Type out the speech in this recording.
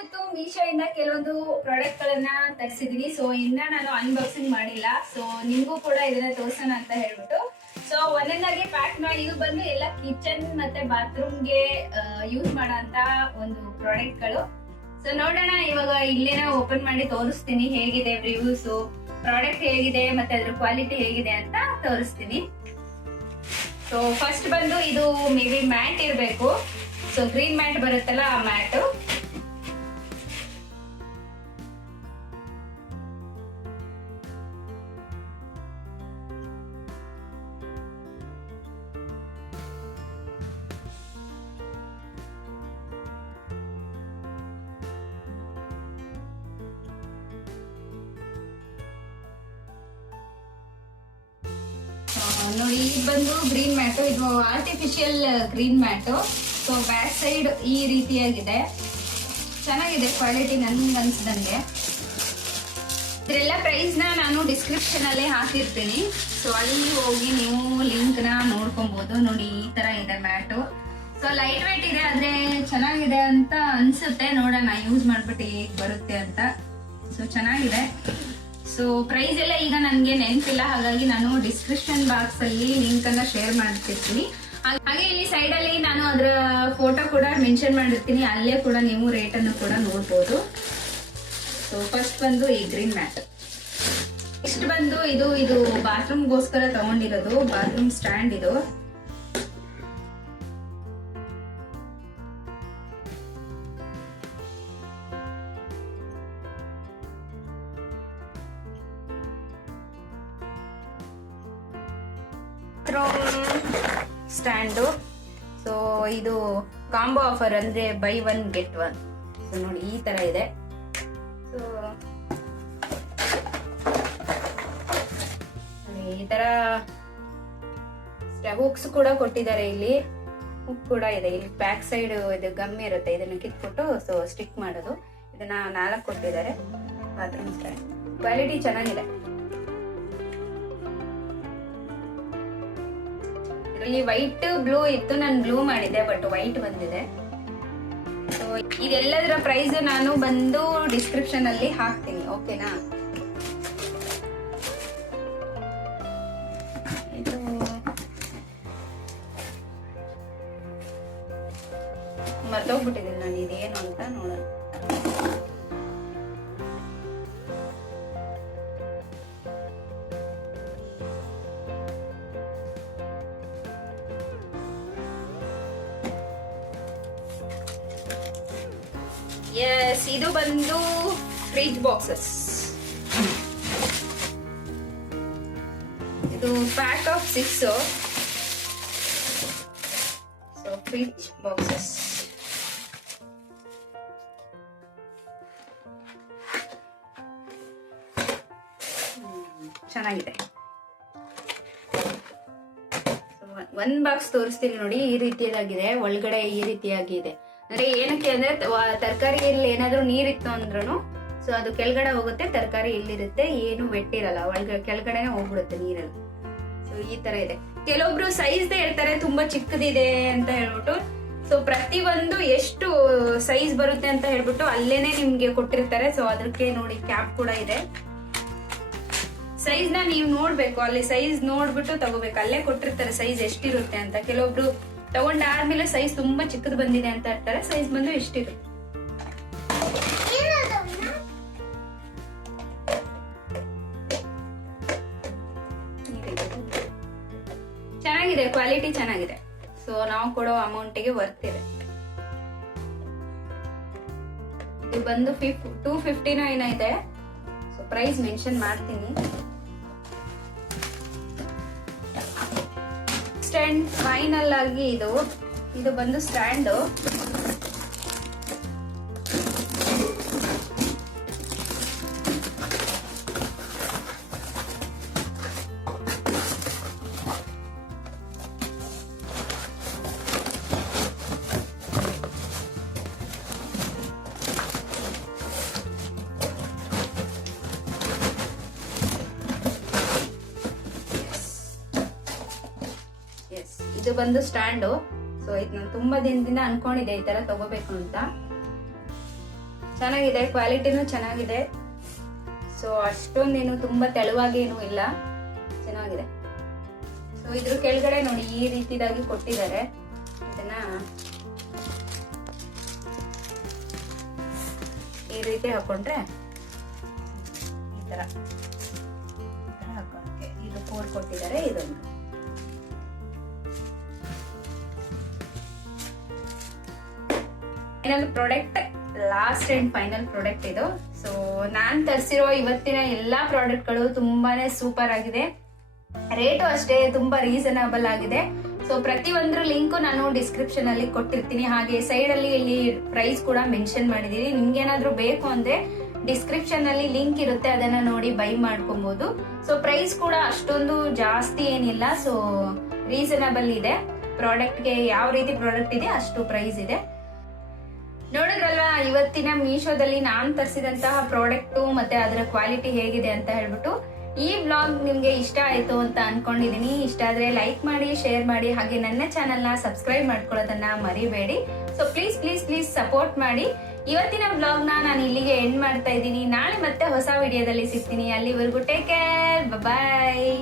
ಇವತ್ತು ಮೀಶೋ ಇಂದ ಕೆಲವೊಂದು ಪ್ರಾಡಕ್ಟ್ ಗಳನ್ನ ತರಿಸಿದೀನಿ ಸೊ ಇನ್ನ ನಾನು ಅನ್ಬಾಕ್ಸಿಂಗ್ ಮಾಡಿಲ್ಲ. ಸೊ ನಿಮಗೂ ಕೂಡ ಇದನ್ನ ತೋರ್ಸೋಣ ಅಂತ ಹೇಳ್ಬಿಟ್ಟು. ಸೊ ಒಂದೊಂದಾಗಿ ಪ್ಯಾಕ್ ಮಾಡಿ ಇದು ಬಂದು ಎಲ್ಲ ಕಿಚನ್ ಮತ್ತೆ ಬಾತ್ರೂಮ್ಗೆ ಯೂಸ್ ಮಾಡೋ ಅಂತ ಒಂದು ಪ್ರಾಡಕ್ಟ್ಗಳು. ಸೊ ನೋಡೋಣ, ಇವಾಗ ಇಲ್ಲೇನ ಓಪನ್ ಮಾಡಿ ತೋರಿಸ್ತೀನಿ. ಹೇಗಿದೆ ರಿವ್ಯೂಸ್ ಪ್ರಾಡಕ್ಟ್ ಹೇಗಿದೆ, ಮತ್ತೆ ಅದ್ರ ಕ್ವಾಲಿಟಿ ಹೇಗಿದೆ ಅಂತ ತೋರಿಸ್ತೀನಿ. ಸೊ ಫಸ್ಟ್ ಬಂದು ಇದು ಮೇ ಬಿ ಮ್ಯಾಟ್ ಇರಬೇಕು. ಸೊ ಗ್ರೀನ್ ಮ್ಯಾಟ್ ಬರುತ್ತಲ್ಲ ಆ ಮ್ಯಾಟ್ ನೋಡಿ ಇದು ಬಂದು ಗ್ರೀನ್ ಮ್ಯಾಟು ಇದು artificial green mat so back side ಈ ರೀತಿಯಾಗಿದೆ. ಚೆನ್ನಾಗಿದೆ ಕ್ವಾಲಿಟಿ ನನ್ಗೆ ಅನ್ಸ್ದಂಗೆ. ಇದರೆಲ್ಲ ಪ್ರೈಸ್ನ ನಾನು ಡಿಸ್ಕ್ರಿಪ್ಷನ್ ಅಲ್ಲಿ ಹಾಕಿರ್ತೀನಿ. ಸೊ ಅಲ್ಲಿ ಹೋಗಿ ನೀವು ಲಿಂಕ್ನ ನೋಡ್ಕೊಬಹುದು ನೋಡಿ, ಈ ತರ ಇದೆ ಮ್ಯಾಟು ಸೊ ಲೈಟ್ ವೇಟ್ ಇದೆ, ಆದ್ರೆ ಚೆನ್ನಾಗಿದೆ ಅಂತ ಅನ್ಸುತ್ತೆ. ನೋಡೋಣ ಯೂಸ್ ಮಾಡ್ಬಿಟ್ಟು ಹೇಗೆ ಬರುತ್ತೆ ಅಂತ. ಸೊ ಚೆನ್ನಾಗಿದೆ. ಸೊ ಪ್ರೈಸ್ ಎಲ್ಲ ಈಗ ನನಗೆ ನೆನಪಿಲ್ಲ, ಹಾಗಾಗಿ ನಾನು ಡಿಸ್ಕ್ರಿಪ್ಷನ್ ಬಾಕ್ಸ್ ಅಲ್ಲಿ ಲಿಂಕ್ ಅನ್ನ ಶೇರ್ ಮಾಡ್ತಿರ್ತೀನಿ. ಹಾಗೆ- ಇಲ್ಲಿ ಸೈಡ್ ಅಲ್ಲಿ ನಾನು ಅದರ ಫೋಟೋ ಕೂಡ ಮೆನ್ಷನ್ ಮಾಡಿರ್ತೀನಿ, ಅಲ್ಲೇ ಕೂಡ ನೀವು ರೇಟ್ ಅನ್ನು ಕೂಡ ನೋಡ್ಬೋದು. ಸೊ ಫಸ್ಟ್ ಬಂದು ಈ ಗ್ರೀನ್ ಮ್ಯಾಟ್ ನೆಕ್ಸ್ಟ್ ಬಂದು ಇದು ಇದು ಬಾತ್ರೂಮ್ಗೋಸ್ಕರ ತಗೊಂಡಿರೋದು ಬಾತ್ರೂಮ್ ಸ್ಟ್ಯಾಂಡ್ ಇದು. ಸ್ಟ್ಯಾಂಡು ಸೊ ಇದು ಕಾಂಬೋ ಆಫರ್ ಅಂದ್ರೆ buy one get one so ನೋಡಿ, ಈ ತರ ಇದೆ. ಸೊ ಈ ತರ ಹುಕ್ಸ್ ಕೂಡ ಕೊಟ್ಟಿದ್ದಾರೆ ಇಲ್ಲಿ. ಹುಕ್ ಕೂಡ ಇದೆ. ಇಲ್ಲಿ ಬ್ಯಾಕ್ ಸೈಡ್ ಇದು ಗಮ್ ಇರುತ್ತೆ. ಇದನ್ನ ಕಿತ್ಬಿಟ್ಟು ಸೊ ಸ್ಟಿಕ್ ಮಾಡೋದು. ಇದನ್ನ ನಾಲ್ಕು ಕೊಟ್ಟಿದ್ದಾರೆ. ಬಾತ್ರೂಮ್ ಸ್ಟ್ಯಾಂಡ್ ಕ್ವಾಲಿಟಿ ಚೆನ್ನಾಗಿದೆ. ಇದರಲ್ಲಿ ವೈಟ್ ಬ್ಲೂ ಇತ್ತು, ನಾನು ಬ್ಲೂ ಮಾಡಿದ್ದೆ ಬಟ್ ವೈಟ್ ಬಂದಿದೆ. ಸೊ ಇದೆಲ್ಲದರ ಪ್ರೈಸ್ ನಾನು ಬಂದು ಡಿಸ್ಕ್ರಿಪ್ಷನ್ ಅಲ್ಲಿ ಹಾಕ್ತೀನಿ ಓಕೆನಾ ಇದು ಮರ್ತೋಗ್ಬಿಟ್ಟಿದ್ದೀನಿ ನಾನು, ಇದೇನು ಅಂತ ನೋಡೋಣ. ಎಸ್ ಇದು ಬಂದು ಫ್ರಿಜ್ ಬಾಕ್ಸಸ್ ಇದು pack of six so fridge boxes ಚೆನ್ನಾಗಿದೆ. ಒಂದ್- ಬಾಕ್ಸ್ ತೋರಿಸ್ತೀನಿ ನೋಡಿ, ಈ ರೀತಿಯಾಗಿದೆ ಒಳಗಡೆ ಈ ರೀತಿಯಾಗಿದೆ ಅಂದ್ರೆ ಏನಕ್ಕೆ ಅಂದ್ರೆ ತರಕಾರಿಯಲ್ಲಿ ಏನಾದ್ರೂ ನೀರಿತ್ತು ಅಂದ್ರೂ ಸೊ ಅದು ಕೆಳಗಡೆ ಹೋಗುತ್ತೆ, ತರಕಾರಿ ಇಲ್ಲಿರುತ್ತೆ, ಏನು ವೆಟ್ಟಿರಲ್ಲ ಒಳಗಡೆ ಕೆಳಗಡೆನೆ ಹೋಗ್ಬಿಡುತ್ತೆ ನೀರಲ್ಲಿ. ಸೊ ಈ ತರ ಇದೆ. ಕೆಲವೊಬ್ರು ಸೈಜ್ ಹೇಳ್ತಾರೆ, ತುಂಬಾ ಚಿಕ್ಕದಿದೆ ಅಂತ ಹೇಳ್ಬಿಟ್ಟು. ಸೊ ಪ್ರತಿ ಒಂದು ಎಷ್ಟು ಸೈಜ್ ಬರುತ್ತೆ ಅಂತ ಹೇಳ್ಬಿಟ್ಟು ಅಲ್ಲೇನೆ ನಿಮ್ಗೆ ಕೊಟ್ಟಿರ್ತಾರೆ. ಸೊ ಅದಕ್ಕೆ ನೋಡಿ ಕ್ಯಾಪ್ ಕೂಡ ಇದೆ. ಸೈಜ್ನ ನೀವು ನೋಡ್ಬೇಕು, ಅಲ್ಲಿ ಸೈಜ್ ನೋಡ್ಬಿಟ್ಟು ತಗೋಬೇಕು. ಅಲ್ಲೇ ಕೊಟ್ಟಿರ್ತಾರೆ ಸೈಜ್ ಎಷ್ಟಿರುತ್ತೆ ಅಂತ. ಕೆಲವೊಬ್ರು ತಗೊಂಡಾದ್ಮೇಲೆ ಸೈಜ್ ತುಂಬಾ ಚಿಕ್ಕದು ಬಂದಿದೆ ಅಂತ ಹೇಳ್ತಾರೆ. ಸೈಜ್ ಬಂದು ಇಷ್ಟಿದೆ. ಚೆನ್ನಾಗಿದೆ ಕ್ವಾಲಿಟಿ ಚೆನ್ನಾಗಿದೆ. ಸೊ ನಾವು ಕೊಡೋ ಅಮೌಂಟಿಗೆ ಇದೆ. ಇದು ಬಂದು ಫಿಫ್ ಟೂ ಫಿಫ್ಟಿನೋ ಏನೋ ಇದೆ. ಸೊ ಪ್ರೈಸ್ ಮೆನ್ಷನ್ ಮಾಡ್ತೀನಿ. ಫೈನಲ್ ಆಗಿ ಇದು ಇದು ಬಂದು ಸ್ಟ್ಯಾಂಡು ಇದು ಬಂದು ಸ್ಟ್ಯಾಂಡು. ಸೊ ಇದು ನಾನು ತುಂಬಾ ದಿನದಿಂದ ಅನ್ಕೊಂಡಿದ್ದೆ ಈ ತರ ತಗೋಬೇಕು ಅಂತ. ಚೆನ್ನಾಗಿದೆ, ಕ್ವಾಲಿಟಿನೂ ಚೆನ್ನಾಗಿದೆ. ಸೊ ಅಷ್ಟೊಂದೇನು ತುಂಬಾ ತೆಳುವಾಗೇನು ಇಲ್ಲ. ಚೆನ್ನಾಗಿದೆ. ಸೊ ಇದ್ರ ಕೆಳಗಡೆ ನೋಡಿ ಈ ರೀತಿದಾಗಿ ಕೊಟ್ಟಿದ್ದಾರೆ. ಇದನ್ನ ಈ ರೀತಿ ಹಾಕೊಂಡ್ರೆ ಈ ತರ. ಹಾಕೋಕೆ ಇದು ಫೋರ್ ಕೊಟ್ಟಿದ್ದಾರೆ, ಇದೊಂದು. Final product last and final product ಇದು. ಸೊ ನಾನು ತರಿಸಿರೋ ಇವತ್ತಿನ ಎಲ್ಲಾ ಪ್ರಾಡಕ್ಟ್ಗಳು ತುಂಬಾನೇ ಸೂಪರ್ ಆಗಿದೆ. ರೇಟು ಅಷ್ಟೇ ತುಂಬಾ ರೀಸನಬಲ್ ಆಗಿದೆ. ಸೊ ಪ್ರತಿ ಲಿಂಕು ಲಿಂಕ್ ನಾನು ಡಿಸ್ಕ್ರಿಪ್ಷನ್ ಅಲ್ಲಿ ಕೊಟ್ಟಿರ್ತೀನಿ. ಹಾಗೆ ಸೈಡ್ ಅಲ್ಲಿ ಇಲ್ಲಿ ಪ್ರೈಸ್ ಕೂಡ ಮೆನ್ಷನ್ ಮಾಡಿದೀನಿ. ನಿಮ್ಗೇನಾದ್ರೂ ಬೇಕು ಅಂದ್ರೆ ಡಿಸ್ಕ್ರಿಪ್ಷನ್ ಅಲ್ಲಿ ಲಿಂಕ್ ಇರುತ್ತೆ, ಅದನ್ನ ನೋಡಿ ಬೈ ಮಾಡ್ಕೊಬಹುದು ಸೊ ಪ್ರೈಸ್ ಕೂಡ ಅಷ್ಟೊಂದು ಜಾಸ್ತಿ ಏನಿಲ್ಲ. ಸೊ ರೀಸನಬಲ್ ಇದೆ. ಪ್ರಾಡಕ್ಟ್ಗೆ ಯಾವ ರೀತಿ ಪ್ರಾಡಕ್ಟ್ ಇದೆ, ಅಷ್ಟು ಪ್ರೈಸ್ ಇದೆ. ನೋಡಿದ್ರಲ್ವಾ, ಇವತ್ತಿನ ಮೀಶೋದಲ್ಲಿ ನಾನು ತರಿಸಿದಂತಹ ಪ್ರಾಡಕ್ಟ್ ಮತ್ತೆ ಅದರ ಕ್ವಾಲಿಟಿ ಹೇಗಿದೆ ಅಂತ ಹೇಳ್ಬಿಟ್ಟು ಈ ವ್ಲಾಗ್ ನಿಮ್ಗೆ ಇಷ್ಟ ಆಯ್ತು ಅಂತ ಅನ್ಕೊಂಡಿದೀನಿ. ಇಷ್ಟ ಆದ್ರೆ ಲೈಕ್ ಮಾಡಿ ಶೇರ್ ಮಾಡಿ, ಹಾಗೆ ನನ್ನ ಚಾನೆಲ್ನ ಸಬ್ಸ್ಕ್ರೈಬ್ ಮಾಡ್ಕೊಳ್ಳೋದನ್ನ ಮರಿಬೇಡಿ. So please please please support ಮಾಡಿ. ಇವತ್ತಿನ ವ್ಲಾಗ್ನ ನಾನು ಇಲ್ಲಿಗೆ ಎಂಡ್ ಮಾಡ್ತಾ ಇದ್ದೀನಿ. ನಾಳೆ ಮತ್ತೆ ಹೊಸ ವಿಡಿಯೋದಲ್ಲಿ ಸಿಗ್ತೀನಿ. ಅಲ್ಲಿವರೆಗೂ ಟೇಕ್ ಕೇರ್ ಬಾಯ್